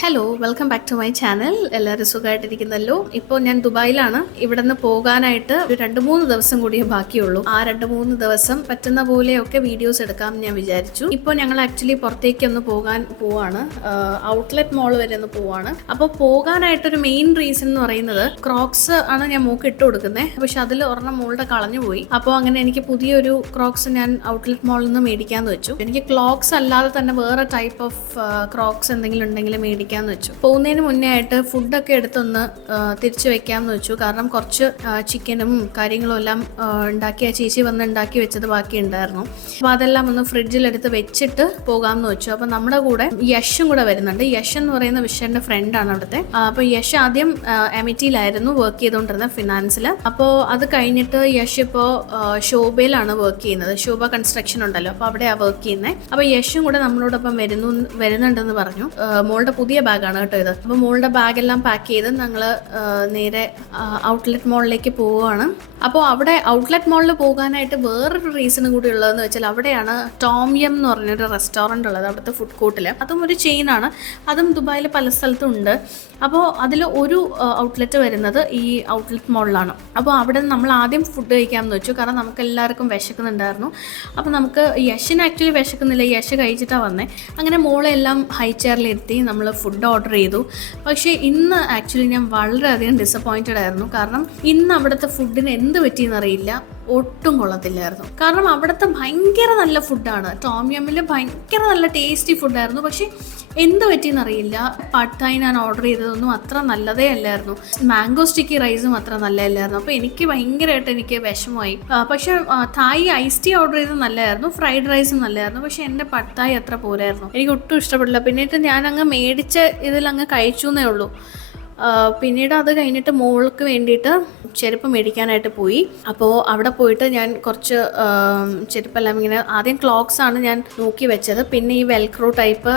Hello welcome back to my channel. എല്ലാവരും സുഖമായിട്ടിരിക്കുന്നല്ലോ. ഇപ്പോൾ ഞാൻ ദുബായിലാണ്. ഇവിടെ നിന്ന് പോകാനായിട്ട് ഒരു 2-3 ദിവസം കൂടിയേ ബാക്കിയുള്ളൂ. ആ 2-3 ദിവസം പറ്റുന്ന പോലെയൊക്കെ വീഡിയോസ് എടുക്കാം ഞാൻ വിചാരിച്ചു. ഇപ്പോൾ ഞങ്ങൾ ആക്ച്വലി പുറത്തേക്ക് ഒന്ന് പോകാൻ പോവാണ്. ഔട്ട്ലെറ്റ് മോൾ വരെ ഒന്ന് പോവാണ്. അപ്പോൾ പോകാനായിട്ടൊരു മെയിൻ റീസൺ എന്ന് പറയുന്നത് ക്രോക്സ് ആണ് ഞാൻ മൂക്ക് ഇട്ട് കൊടുക്കുന്നത്. പക്ഷെ അതിൽ ഒരെണ്ണം മോളുടെ കളഞ്ഞു പോയി. അപ്പോൾ അങ്ങനെ എനിക്ക് പുതിയൊരു ക്രോക്സ് ഞാൻ ഔട്ട്ലെറ്റ് മോളിൽ നിന്ന് മേടിക്കാമെന്ന് വെച്ചു. എനിക്ക് ക്ലോക്സ് അല്ലാതെ തന്നെ വേറെ ടൈപ്പ് ഓഫ് ക്രോക്സ് എന്തെങ്കിലും ഉണ്ടെങ്കിൽ മേടിക്കാമെന്ന് വെച്ചു. പോകുന്നതിന് മുന്നേ ആയിട്ട് ഫുഡൊക്കെ എടുത്തൊന്ന് തിരിച്ചു വെക്കാമെന്ന് വെച്ചു. കാരണം കുറച്ച് ചിക്കനും കാര്യങ്ങളും എല്ലാം ഉണ്ടാക്കിയ ചേച്ചി വന്ന് ഉണ്ടാക്കി വെച്ചത് ബാക്കി ഉണ്ടായിരുന്നു. അപ്പോൾ അതെല്ലാം ഒന്ന് ഫ്രിഡ്ജിലെടുത്ത് വെച്ചിട്ട് പോകാമെന്ന് വെച്ചു. അപ്പോൾ നമ്മുടെ കൂടെ യഷും കൂടെ വരുന്നുണ്ട്. യഷ് എന്ന് പറയുന്ന വിഷയന്റെ ഫ്രണ്ടാണ് അവിടുത്തെ. അപ്പോൾ യഷ് ആദ്യം എമിറ്റിയിലായിരുന്നു വർക്ക് ചെയ്തുകൊണ്ടിരുന്നത് ഫിനാൻസിൽ. അപ്പോൾ അത് കഴിഞ്ഞിട്ട് യഷ് ഇപ്പോൾ ശോഭയിലാണ് വർക്ക് ചെയ്യുന്നത്. ശോഭ കൺസ്ട്രക്ഷൻ ഉണ്ടല്ലോ, അപ്പോൾ അവിടെയാണ് വർക്ക് ചെയ്യുന്നത്. അപ്പോൾ യഷും കൂടെ നമ്മളോടൊപ്പം വരുന്നുണ്ടെന്ന് പറഞ്ഞു. മോളുടെ പുതിയ ബാഗാണ് കേട്ടോ ഇത്. അപ്പോൾ മോളുടെ ബാഗെല്ലാം പാക്ക് ചെയ്ത് ഞങ്ങൾ നേരെ ഔട്ട്ലെറ്റ് മോളിലേക്ക് പോവുകയാണ്. അപ്പോൾ അവിടെ ഔട്ട്ലെറ്റ് മോളിൽ പോകാനായിട്ട് വേറൊരു റീസണും കൂടി ഉള്ളതെന്ന് വെച്ചാൽ അവിടെയാണ് ടോം യം എന്ന് പറഞ്ഞൊരു റെസ്റ്റോറൻറ്റ് ഉള്ളത്, അവിടുത്തെ ഫുഡ് കോർട്ടിൽ. അതും ഒരു ചെയിനാണ്, അതും ദുബായിൽ പല സ്ഥലത്തും ഉണ്ട്. അപ്പോൾ അതിൽ ഒരു ഔട്ട്ലെറ്റ് വരുന്നത് ഈ ഔട്ട്ലെറ്റ് മോളിലാണ്. അപ്പോൾ അവിടെ നമ്മൾ ആദ്യം ഫുഡ് കഴിക്കാമെന്ന് വെച്ചു. കാരണം നമുക്ക് എല്ലാവർക്കും വിശക്കുന്നുണ്ടായിരുന്നു. അപ്പോൾ നമുക്ക് യഷിന് ആക്ച്വലി വിശക്കുന്നില്ല, യഷ് കഴിച്ചിട്ടാണ് വന്നത്. അങ്ങനെ മോളെ എല്ലാം ഹൈ ചെയറിലിരുത്തി നമ്മൾ ഫുഡ് ഓർഡർ ചെയ്തു. പക്ഷേ ഇന്ന് ആക്ച്വലി ഞാൻ വളരെയധികം ഡിസപ്പോയിൻറ്റഡ് ആയിരുന്നു. കാരണം ഇന്ന് അവിടുത്തെ ഫുഡിന് എന്ത് പറ്റിയെന്നറിയില്ല, ഒട്ടും കൊള്ളത്തില്ലായിരുന്നു. കാരണം അവിടുത്തെ ഭയങ്കര നല്ല ഫുഡാണ്. ടോം യമ്മിൽ ഭയങ്കര നല്ല ടേസ്റ്റി ഫുഡായിരുന്നു. പക്ഷേ എന്ത് പറ്റിയെന്നറിയില്ല, പട്ടായി ഞാൻ ഓർഡർ ചെയ്തതൊന്നും അത്ര നല്ലതേ അല്ലായിരുന്നു. മാംഗോ സ്റ്റിക്കി റൈസും അത്ര നല്ലതല്ലായിരുന്നു. അപ്പോൾ എനിക്ക് ഭയങ്കരമായിട്ട് എനിക്ക് വിഷമമായി. പക്ഷേ തായി ഐസ് ടീ ഓർഡർ ചെയ്തത് നല്ലതായിരുന്നു, ഫ്രൈഡ് റൈസും നല്ലതായിരുന്നു. പക്ഷേ എൻ്റെ പട്ടായി അത്ര പോരായിരുന്നു, എനിക്ക് ഒട്ടും ഇഷ്ടപ്പെട്ടില്ല. പിന്നീട് ഞാനങ്ങ് മേടിച്ച ഇതിലങ്ങ് കഴിച്ചു എന്നേ ഉള്ളൂ. പിന്നീട് അത് കഴിഞ്ഞിട്ട് മോൾക്ക് വേണ്ടിയിട്ട് ചെരുപ്പ് മേടിക്കാനായിട്ട് പോയി. അപ്പോൾ അവിടെ പോയിട്ട് ഞാൻ കുറച്ച് ചെരുപ്പെല്ലാം ഇങ്ങനെ ആദ്യം ക്ലോക്സ് ആണ് ഞാൻ നോക്കി വെച്ചത്. പിന്നെ ഈ വെൽക്രോ ടൈപ്പ്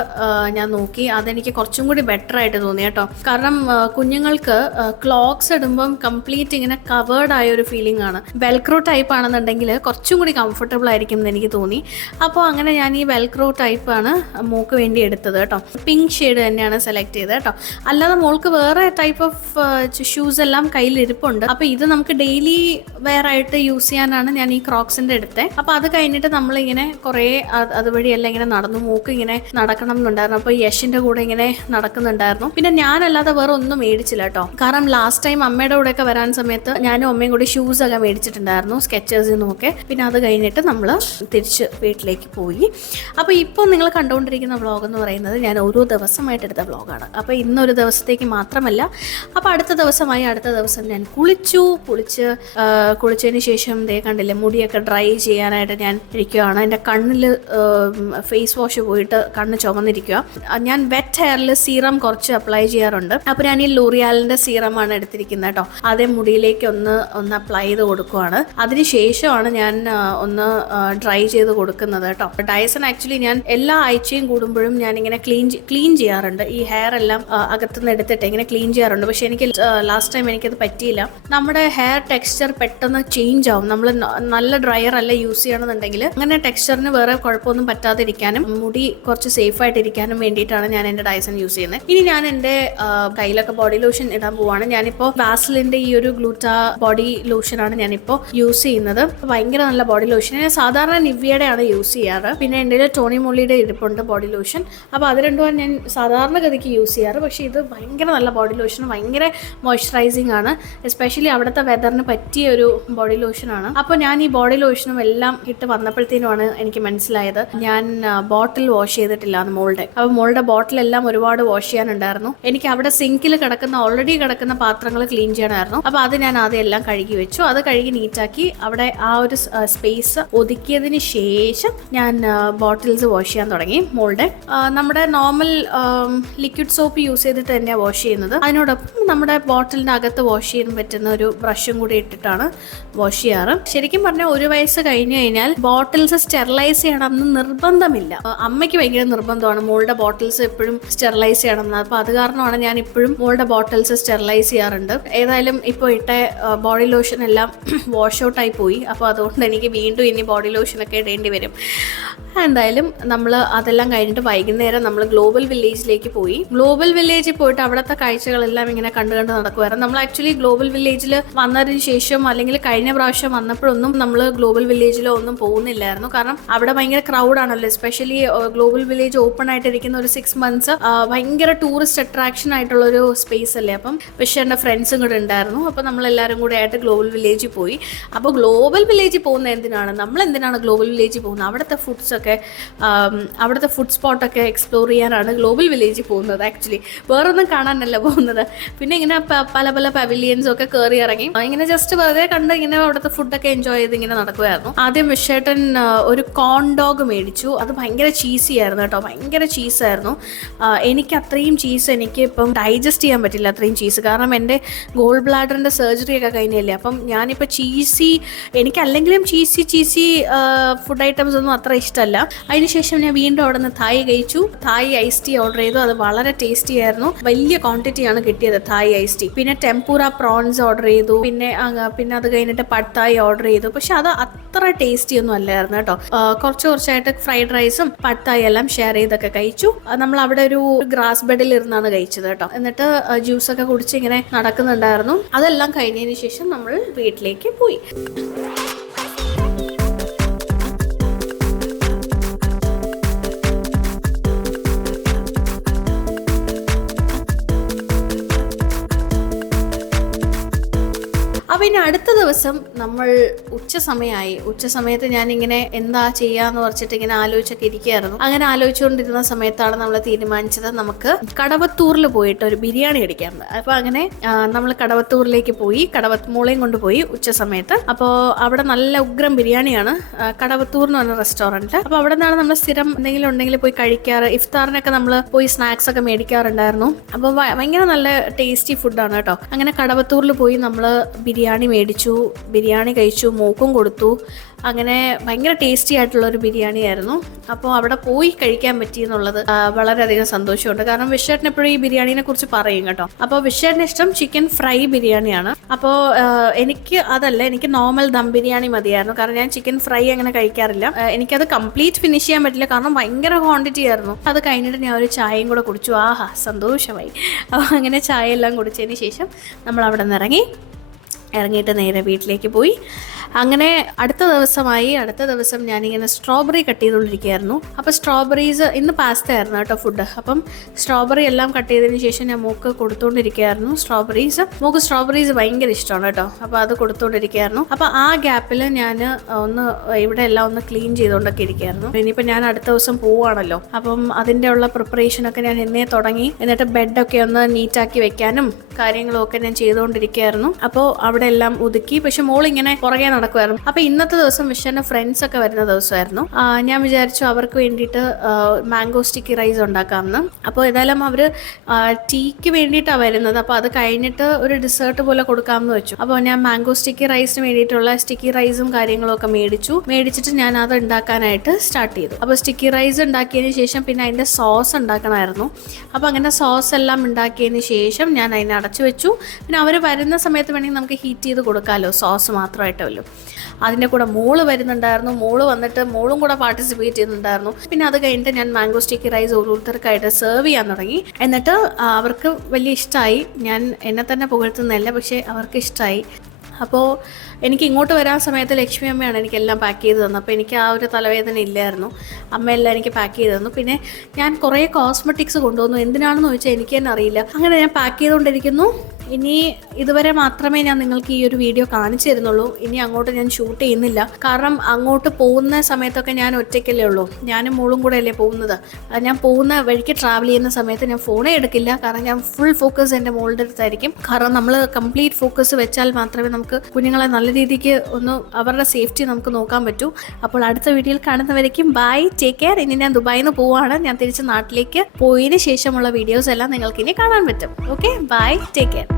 ഞാൻ നോക്കി. അതെനിക്ക് കുറച്ചും കൂടി ബെറ്റർ ആയിട്ട് തോന്നി കേട്ടോ. കാരണം കുഞ്ഞുങ്ങൾക്ക് ക്ലോക്സ് ഇടുമ്പം കംപ്ലീറ്റ് ഇങ്ങനെ കവേർഡ് ആയ ഒരു ഫീലിംഗ് ആണ്. വെൽക്രോ ടൈപ്പ് ആണെന്നുണ്ടെങ്കിൽ കുറച്ചും കൂടി കംഫർട്ടബിൾ ആയിരിക്കും എന്ന് എനിക്ക് തോന്നി. അപ്പോൾ അങ്ങനെ ഞാൻ ഈ വെൽക്രോ ടൈപ്പാണ് മോൾക്ക് വേണ്ടി എടുത്തത് കേട്ടോ. പിങ്ക് ഷെയ്ഡ് തന്നെയാണ് സെലക്ട് ചെയ്തത് കേട്ടോ. അല്ലാതെ മോൾക്ക് വേറെ ടൈപ്പ് ഓഫ് ഷൂസ് എല്ലാം കയ്യിലിരിപ്പുണ്ട്. അപ്പോൾ ഇത് നമുക്ക് ഡെയിലി വെയർ ആയിട്ട് യൂസ് ചെയ്യാനാണ് ഞാൻ ഈ ക്രോക്സിൻ്റെ എടുത്തത്. അപ്പോൾ അത് കഴിഞ്ഞിട്ട് നമ്മളിങ്ങനെ കുറേ അതുവഴിയെല്ലാം ഇങ്ങനെ നടന്നു. മൂക്ക് ഇങ്ങനെ നടക്കണം എന്നുണ്ടായിരുന്നു. അപ്പോൾ യഷിൻ്റെ കൂടെ ഇങ്ങനെ നടക്കുന്നുണ്ടായിരുന്നു. പിന്നെ ഞാനല്ലാതെ വേറെ ഒന്നും മേടിച്ചില്ല കേട്ടോ. കാരണം ലാസ്റ്റ് ടൈം അമ്മയുടെ കൂടെയൊക്കെ വരാൻ സമയത്ത് ഞാനും അമ്മയും കൂടി ഷൂസ് ഒക്കെ മേടിച്ചിട്ടുണ്ടായിരുന്നു, സ്കെച്ചേഴ്സിൽ നിന്നൊക്കെ. പിന്നെ അത് കഴിഞ്ഞിട്ട് നമ്മൾ തിരിച്ച് വീട്ടിലേക്ക് പോയി. അപ്പോൾ ഇപ്പോൾ നിങ്ങൾ കണ്ടുകൊണ്ടിരിക്കുന്ന വ്ളോഗ് എന്ന് പറയുന്നത് ഞാൻ ഓരോ ദിവസമായിട്ട് എടുത്ത വ്ളോഗാണ്. അപ്പോൾ ഇന്നൊരു ദിവസത്തേക്ക് മാത്രമല്ല. അപ്പോൾ അടുത്ത ദിവസം ഞാൻ കുളിച്ചതിന് ശേഷം കണ്ടില്ലേ മുടിയൊക്കെ ഡ്രൈ ചെയ്യാനായിട്ട് ഞാൻ ഇരിക്കുകയാണ്. എൻ്റെ കണ്ണിൽ ഫേസ് വാഷ് പോയിട്ട് കണ്ണ് ചുമന്നിരിക്കുക. ഞാൻ വെറ്റ് ഹെയറിൽ സീറം കുറച്ച് അപ്ലൈ ചെയ്യാറുണ്ട്. അപ്പോൾ ഞാൻ ഈ ലോറിയാലിൻ്റെ സീറമാണ് എടുത്തിരിക്കുന്നത് കേട്ടോ. അതേ മുടിയിലേക്ക് ഒന്ന് അപ്ലൈ ചെയ്ത് കൊടുക്കുവാണ്. അതിനുശേഷമാണ് ഞാൻ ഒന്ന് ഡ്രൈ ചെയ്ത് കൊടുക്കുന്നത് കേട്ടോ. ഡൈസൺ ആക്ച്വലി ഞാൻ എല്ലാ ആഴ്ചയും കൂടുമ്പോഴും ഞാനിങ്ങനെ ക്ലീൻ ചെയ്യാറുണ്ട്. ഈ ഹെയർ എല്ലാം അകത്തുനിന്ന് എടുത്തിട്ട് ഇങ്ങനെ ക്ലീൻ ചെയ്യാറുണ്ട്. പക്ഷെ എനിക്ക് ലാസ്റ്റ് ടൈം എനിക്കത് പറ്റിയില്ല. നമ്മുടെ ഹെയർ ടെക്സ്ചർ പെട്ടെന്ന് ചേഞ്ച് ആവും. നമ്മൾ നല്ല ഡ്രയർ അല്ല യൂസ് ചെയ്യണമെന്നുണ്ടെങ്കിൽ അങ്ങനെ ടെക്സ്ചറിന് വേറെ കുഴപ്പമൊന്നും പറ്റാതിരിക്കാനും മുടി കുറച്ച് സേഫ് ആയിട്ടിരിക്കാനും വേണ്ടിയിട്ടാണ് ഞാൻ എൻ്റെ ഡൈസൺ യൂസ് ചെയ്യുന്നത്. ഇനി ഞാൻ എൻ്റെ കയ്യിലൊക്കെ ബോഡി ലോഷൻ ഇടാൻ പോവാണ്. ഞാനിപ്പോൾ വാസലിൻ്റെ ഈ ഒരു ഗ്ലൂട്ടാ ബോഡി ലോഷനാണ് ഞാനിപ്പോൾ യൂസ് ചെയ്യുന്നത്. ഭയങ്കര നല്ല ബോഡി ലോഷൻ. ഞാൻ സാധാരണ നിവ്യയുടെ ആണ് യൂസ് ചെയ്യാറ്. പിന്നെ എൻ്റെ ടോണി മോളിയുടെ ഇരിപ്പുണ്ട് ബോഡി ലോഷൻ. അപ്പോൾ അത് രണ്ടുമാണ് ഞാൻ സാധാരണഗതിക്ക് യൂസ് ചെയ്യാറ്. പക്ഷേ ഇത് ഭയങ്കര നല്ല ബോഡി ലോഷൻ, ഭയങ്കര മോയ്സ്ചറൈസിങ് ആണ്. എസ്പെഷ്യലി അവിടുത്തെ വെതറിന് പറ്റിയ ഒരു ബോഡി ലോഷനാണ്. അപ്പോൾ ഞാൻ ഈ ബോഡി ലോഷനും എല്ലാം ഇട്ട് വന്നപ്പോഴത്തേനുമാണ് എനിക്ക് മനസ്സിലായത് ഞാൻ ബോട്ടിൽ വാഷ് ചെയ്തിട്ടില്ല എന്ന് മോളുടെ. അപ്പോൾ മോളുടെ ബോട്ടിലെല്ലാം ഒരുപാട് വാഷ് ചെയ്യാനുണ്ടായിരുന്നു. എനിക്ക് അവിടെ സിങ്കിൽ ഓൾറെഡി കിടക്കുന്ന പാത്രങ്ങൾ ക്ലീൻ ചെയ്യണമായിരുന്നു. അപ്പോൾ അത് ഞാൻ ആദ്യം എല്ലാം കഴുകി വെച്ചു. അത് കഴുകി നീറ്റാക്കി അവിടെ ആ ഒരു സ്പേസ് ഒതുക്കിയതിന് ശേഷം ഞാൻ ബോട്ടിൽസ് വാഷ് ചെയ്യാൻ തുടങ്ങി. മോളുടെ നമ്മുടെ നോർമൽ ലിക്വിഡ് സോപ്പ് യൂസ് ചെയ്തിട്ട് തന്നെയാണ് വാഷ് ചെയ്യുന്നത്. അതിനോടൊപ്പം നമ്മുടെ ബോട്ടിലിൻ്റെ അകത്ത് വാഷ് ചെയ്യാൻ പറ്റുന്ന ഒരു ബ്രഷും കൂടി ഇട്ടിട്ടാണ് വാഷ് ചെയ്യാറ്. ശരിക്കും പറഞ്ഞാൽ 1 വയസ്സ് കഴിഞ്ഞു കഴിഞ്ഞാൽ ബോട്ടിൽസ് സ്റ്റെറിലൈസ് ചെയ്യണമെന്ന് നിർബന്ധമില്ല. അമ്മയ്ക്ക് ഭയങ്കര നിർബന്ധമാണ് മോളുടെ ബോട്ടിൽസ് എപ്പോഴും സ്റ്റെറിലൈസ് ചെയ്യണമെന്ന്. അപ്പോൾ അത് കാരണമാണ് ഞാൻ ഇപ്പോഴും മോളുടെ ബോട്ടിൽസ് സ്റ്റെറിലൈസ് ചെയ്യാറുണ്ട്. ഏതായാലും ഇപ്പോൾ ഇട്ട ബോഡി ലോഷൻ എല്ലാം വാഷ് ഔട്ടായി പോയി. അപ്പോൾ അതുകൊണ്ട് എനിക്ക് വീണ്ടും ഇനി ബോഡി ലോഷനൊക്കെ ഇടേണ്ടി വരും. എന്തായാലും നമ്മൾ അതെല്ലാം കഴിഞ്ഞിട്ട് വൈകുന്നേരം നമ്മൾ ഗ്ലോബൽ വില്ലേജിലേക്ക് പോയി. ഗ്ലോബൽ വില്ലേജിൽ പോയിട്ട് അവിടുത്തെ കാഴ്ചകളെല്ലാം ഇങ്ങനെ കണ്ടു നടക്കുമായിരുന്നു. നമ്മൾ ആക്ച്വലി ഗ്ലോബൽ വില്ലേജിൽ വന്നതിന് ശേഷം അല്ലെങ്കിൽ കഴിഞ്ഞ പ്രാവശ്യം വന്നപ്പോഴൊന്നും നമ്മൾ ഗ്ലോബൽ വില്ലേജിലോ ഒന്നും പോകുന്നില്ലായിരുന്നു. കാരണം അവിടെ ഭയങ്കര ക്രൗഡാണല്ലോ. എസ്പെഷ്യലി ഗ്ലോബൽ വില്ലേജ് ഓപ്പൺ ആയിട്ടിരിക്കുന്ന ഒരു 6 months ഭയങ്കര ടൂറിസ്റ്റ് അട്രാക്ഷൻ ആയിട്ടുള്ള ഒരു സ്പേസ് അല്ലേ. അപ്പം പക്ഷേ എൻ്റെ ഫ്രണ്ട്സും കൂടെ ഉണ്ടായിരുന്നു. അപ്പോൾ നമ്മളെല്ലാവരും കൂടെ ആയിട്ട് ഗ്ലോബൽ വില്ലേജിൽ പോയി. അപ്പോൾ ഗ്ലോബൽ വില്ലേജിൽ പോകുന്നത് എന്തിനാണ്, നമ്മളെന്തിനാണ് ഗ്ലോബൽ വില്ലേജിൽ പോകുന്നത്? അവിടുത്തെ അവിടുത്തെ ഫുഡ് സ്പോട്ടൊക്കെ എക്സ്പ്ലോർ ചെയ്യാനാണ് ഗ്ലോബൽ വില്ലേജിൽ പോകുന്നത്. ആക്ച്വലി വേറൊന്നും കാണാനല്ല പോകുന്നത്. പിന്നെ ഇങ്ങനെ പല പല പവിലിയൻസും ഒക്കെ കയറി ഇറങ്ങി ഇങ്ങനെ ജസ്റ്റ് വെറുതെ കണ്ട് ഇങ്ങനെ അവിടുത്തെ ഫുഡൊക്കെ എൻജോയ് ചെയ്ത് ഇങ്ങനെ നടക്കുമായിരുന്നു. ആദ്യം വിഷേട്ടൻ ഒരു കോൺ ഡോഗ് മേടിച്ചു. അത് ഭയങ്കര ചീസി ആയിരുന്നു കേട്ടോ, ഭയങ്കര ചീസായിരുന്നു. എനിക്ക് അത്രയും ചീസ് എനിക്ക് ഇപ്പം ഡൈജസ്റ്റ് ചെയ്യാൻ പറ്റില്ല, അത്രയും ചീസ്. കാരണം എൻ്റെ ഗോൾ ബ്ലാഡറിൻ്റെ സർജറി ഒക്കെ കഴിഞ്ഞല്ലേ. അപ്പം ഞാനിപ്പോൾ എനിക്കല്ലെങ്കിലും ചീസി ഫുഡ് ഐറ്റംസ് ഒന്നും അത്ര ഇഷ്ടമല്ല. അതിനുശേഷം ഞാൻ വീണ്ടും അവിടെ നിന്ന് തായ് കഴിച്ചു. തായ് ഐസ് ടീ ഓർഡർ ചെയ്തു. അത് വളരെ ടേസ്റ്റി ആയിരുന്നു. വലിയ ക്വാണ്ടിറ്റിയാണ് കിട്ടിയത് തായ് ഐസ് ടീ. പിന്നെ ടെമ്പൂറ പ്രോൺസ് ഓർഡർ ചെയ്തു. പിന്നെ അത് കഴിഞ്ഞിട്ട് പഡ് തായ് ഓർഡർ ചെയ്തു. പക്ഷെ അത് അത്ര ടേസ്റ്റി ഒന്നും അല്ലായിരുന്നു കേട്ടോ. കുറച്ചായിട്ട് ഫ്രൈഡ് റൈസും പഡ് തായ് എല്ലാം ഷെയർ ചെയ്തൊക്കെ കഴിച്ചു. നമ്മൾ അവിടെ ഒരു ഗ്രാസ് ബെഡിൽ ഇരുന്നാണ് കഴിച്ചത് കേട്ടോ. എന്നിട്ട് ജ്യൂസൊക്കെ കുടിച്ച് ഇങ്ങനെ നടക്കുന്നുണ്ടായിരുന്നു. അതെല്ലാം കഴിഞ്ഞതിന് ശേഷം നമ്മൾ വീട്ടിലേക്ക് പോയി. പിന്നെ അടുത്ത ദിവസം നമ്മൾ ഉച്ച സമയത്ത് ഞാനിങ്ങനെ എന്താ ചെയ്യാന്ന് പറഞ്ഞിട്ട് ഇങ്ങനെ ആലോചിച്ചൊക്കെ ഇരിക്കുകയായിരുന്നു. അങ്ങനെ ആലോചിച്ചുകൊണ്ടിരുന്ന സമയത്താണ് നമ്മൾ തീരുമാനിച്ചത് നമുക്ക് കടവത്തൂരിൽ പോയിട്ട് ഒരു ബിരിയാണി അടിക്കാറുണ്ട്. അപ്പൊ അങ്ങനെ നമ്മൾ കടവത്തൂരിലേക്ക് പോയി. മോളെയും കൊണ്ടുപോയി ഉച്ച സമയത്ത്. അപ്പോൾ അവിടെ നല്ല ഉഗ്രം ബിരിയാണിയാണ്. കടവത്തൂർ എന്ന് പറഞ്ഞ റെസ്റ്റോറൻറ്റ്. അപ്പോൾ അവിടെ നിന്നാണ് നമ്മൾ സ്ഥിരം എന്തെങ്കിലും ഉണ്ടെങ്കിൽ പോയി കഴിക്കാറ്. ഇഫ്താറിനൊക്കെ നമ്മൾ പോയി സ്നാക്സ് ഒക്കെ മേടിക്കാറുണ്ടായിരുന്നു. അപ്പോൾ ഭയങ്കര നല്ല ടേസ്റ്റി ഫുഡാണ് കേട്ടോ. അങ്ങനെ കടവത്തൂരിൽ പോയി നമ്മൾ ബിരിയാണി മേടിച്ചു, ബിരിയാണി കഴിച്ചു, മോക്കും കൊടുത്തു. അങ്ങനെ ഭയങ്കര ടേസ്റ്റി ആയിട്ടുള്ളൊരു ബിരിയാണി ആയിരുന്നു. അപ്പോൾ അവിടെ പോയി കഴിക്കാൻ പറ്റി എന്നുള്ളത് വളരെയധികം സന്തോഷമുണ്ട്. കാരണം വിഷേട്ടൻ എപ്പോഴും ഈ ബിരിയാണിനെ കുറിച്ച് പറയും കേട്ടോ. അപ്പോൾ വിഷേട്ടന് ഇഷ്ടം ചിക്കൻ ഫ്രൈ ബിരിയാണിയാണ്. അപ്പോൾ എനിക്ക് നോർമൽ ദം ബിരിയാണി മതിയായിരുന്നു. കാരണം ഞാൻ ചിക്കൻ ഫ്രൈ അങ്ങനെ കഴിക്കാറില്ല. എനിക്കത് കംപ്ലീറ്റ് ഫിനിഷ് ചെയ്യാൻ പറ്റില്ല, കാരണം ഭയങ്കര ക്വാണ്ടിറ്റി ആയിരുന്നു. അത് കഴിഞ്ഞിട്ട് ഞാൻ ഒരു ചായയും കൂടെ കുടിച്ചു. ആഹാ, സന്തോഷമായി. അപ്പോൾ അങ്ങനെ ചായ എല്ലാം കുടിച്ചതിന് ശേഷം നമ്മൾ അവിടെ നിന്ന് ഇറങ്ങിയിട്ട് നേരെ വീട്ടിലേക്ക് പോയി. അങ്ങനെ അടുത്ത ദിവസം ഞാനിങ്ങനെ സ്ട്രോബെറി കട്ട് ചെയ്തുകൊണ്ടിരിക്കുകയായിരുന്നു. അപ്പോൾ സ്ട്രോബെറീസ് ഇന്ന് പാസ്ത ആയിരുന്നു കേട്ടോ ഫുഡ്. അപ്പം സ്ട്രോബെറി എല്ലാം കട്ട് ചെയ്തതിന് ശേഷം ഞാൻ മോക്ക് കൊടുത്തുകൊണ്ടിരിക്കുകയായിരുന്നു മോക്ക് സ്ട്രോബെറീസ് ഭയങ്കര ഇഷ്ടമാണ് കേട്ടോ. അപ്പോൾ അത് കൊടുത്തുകൊണ്ടിരിക്കുകയായിരുന്നു. അപ്പോൾ ആ ഗ്യാപ്പിൽ ഞാൻ ഇവിടെ എല്ലാം ഒന്ന് ക്ലീൻ ചെയ്തുകൊണ്ടൊക്കെ ഇരിക്കുകയായിരുന്നു. ഇനിയിപ്പോൾ ഞാൻ അടുത്ത ദിവസം പോവുകയാണല്ലോ. അപ്പം അതിൻ്റെ ഉള്ള പ്രിപ്പറേഷനൊക്കെ ഞാൻ എന്നേ തുടങ്ങി. എന്നിട്ട് ബെഡൊക്കെ ഒന്ന് നീറ്റാക്കി വെക്കാനും കാര്യങ്ങളും ഒക്കെ ഞാൻ ചെയ്തുകൊണ്ടിരിക്കുകയായിരുന്നു. അപ്പോൾ അവിടെ എല്ലാം ഒതുക്കി. പക്ഷെ മോളിങ്ങനെ പുറകെ നടക്കുമായിരുന്നു. അപ്പൊ ഇന്നത്തെ ദിവസം വിഷന്റെ ഫ്രണ്ട്സ് ഒക്കെ വരുന്ന ദിവസമായിരുന്നു. ഞാൻ വിചാരിച്ചു അവർക്ക് വേണ്ടിയിട്ട് മാംഗോ സ്റ്റിക്കി റൈസ് ഉണ്ടാക്കാമെന്ന്. അപ്പോൾ ഏതായാലും അവര് ടീക്ക് വേണ്ടിയിട്ടാണ് വരുന്നത്. അപ്പോൾ അത് കഴിഞ്ഞിട്ട് ഒരു ഡിസേർട്ട് പോലെ കൊടുക്കാമെന്ന് വെച്ചു. അപ്പോൾ ഞാൻ മാംഗോ സ്റ്റിക്കി റൈസിന് വേണ്ടിയിട്ടുള്ള സ്റ്റിക്കി റൈസും കാര്യങ്ങളും ഒക്കെ മേടിച്ചിട്ട് ഞാൻ അത് ഉണ്ടാക്കാനായിട്ട് സ്റ്റാർട്ട് ചെയ്തു. അപ്പോൾ സ്റ്റിക്കി റൈസ് ഉണ്ടാക്കിയതിന് ശേഷം പിന്നെ അതിന്റെ സോസ് ഉണ്ടാക്കണമായിരുന്നു. അപ്പോൾ അങ്ങനെ സോസ് എല്ലാം ഉണ്ടാക്കിയതിന് ശേഷം ഞാൻ അതിനെ അടച്ചു വെച്ചു. പിന്നെ അവർ വരുന്ന സമയത്ത് വേണമെങ്കിൽ നമുക്ക് ഹീറ്റ് ചെയ്ത് കൊടുക്കാമല്ലോ, സോസ് മാത്രമായിട്ടല്ലോ. അതിൻ്റെ കൂടെ മോള് വരുന്നുണ്ടായിരുന്നു. മോള് വന്നിട്ട് മോളും കൂടെ പാർട്ടിസിപ്പേറ്റ് ചെയ്യുന്നുണ്ടായിരുന്നു. പിന്നെ അത് കഴിഞ്ഞിട്ട് ഞാൻ മാംഗോ സ്റ്റിക്കി റൈസ് ഓരോരുത്തർക്കായിട്ട് സെർവ് ചെയ്യാൻ തുടങ്ങി. എന്നിട്ട് അവർക്ക് വലിയ ഇഷ്ടമായി. ഞാൻ എന്നെ തന്നെ പുകഴ്ത്തുന്നതല്ല, പക്ഷേ അവർക്ക് ഇഷ്ടമായി. അപ്പോൾ എനിക്ക് ഇങ്ങോട്ട് വരാൻ സമയത്ത് ലക്ഷ്മി അമ്മയാണ് എനിക്കെല്ലാം പാക്ക് ചെയ്ത് തന്നത്. അപ്പോൾ എനിക്ക് ആ ഒരു തലവേദന ഇല്ലായിരുന്നു. അമ്മയെല്ലാം എനിക്ക് പാക്ക് ചെയ്ത് തന്നു. പിന്നെ ഞാൻ കുറേ കോസ്മെറ്റിക്സ് കൊണ്ടുവന്നു. എന്തിനാണെന്ന് ചോദിച്ചാൽ എനിക്ക് തന്നെ അറിയില്ല. അങ്ങനെ ഞാൻ പാക്ക് ചെയ്തുകൊണ്ടിരിക്കുന്നു. ഇനി ഇതുവരെ മാത്രമേ ഞാൻ നിങ്ങൾക്ക് ഈ ഒരു വീഡിയോ കാണിച്ചു തരുന്നുള്ളൂ. ഇനി അങ്ങോട്ട് ഞാൻ ഷൂട്ട് ചെയ്യുന്നില്ല. കാരണം അങ്ങോട്ട് പോകുന്ന സമയത്തൊക്കെ ഞാൻ ഒറ്റയ്ക്കല്ലേ ഉള്ളൂ. ഞാനും മോളും കൂടെ അല്ലേ പോകുന്നത്. ഞാൻ പോകുന്ന വഴിക്ക് ട്രാവൽ ചെയ്യുന്ന സമയത്ത് ഞാൻ ഫോണേ എടുക്കില്ല. കാരണം ഞാൻ ഫുൾ ഫോക്കസ് എൻ്റെ മോളുടെ അടുത്തായിരിക്കും. കാരണം നമ്മൾ കംപ്ലീറ്റ് ഫോക്കസ് വെച്ചാൽ മാത്രമേ നമുക്ക് കുഞ്ഞുങ്ങളെ നല്ല രീതിക്ക് ഒന്ന് അവരുടെ സേഫ്റ്റി നമുക്ക് നോക്കാൻ പറ്റൂ. അപ്പോൾ അടുത്ത വീഡിയോയിൽ കാണുന്നവരേക്കും ബൈ, ടേക്ക് കെയർ. ഇനി ഞാൻ ദുബായിൽ നിന്ന് പോവാണ്. ഞാൻ തിരിച്ച് നാട്ടിലേക്ക് പോയതിന് ശേഷമുള്ള വീഡിയോസ് എല്ലാം നിങ്ങൾക്ക് ഇനി കാണാൻ പറ്റും. Okay, bye, take care.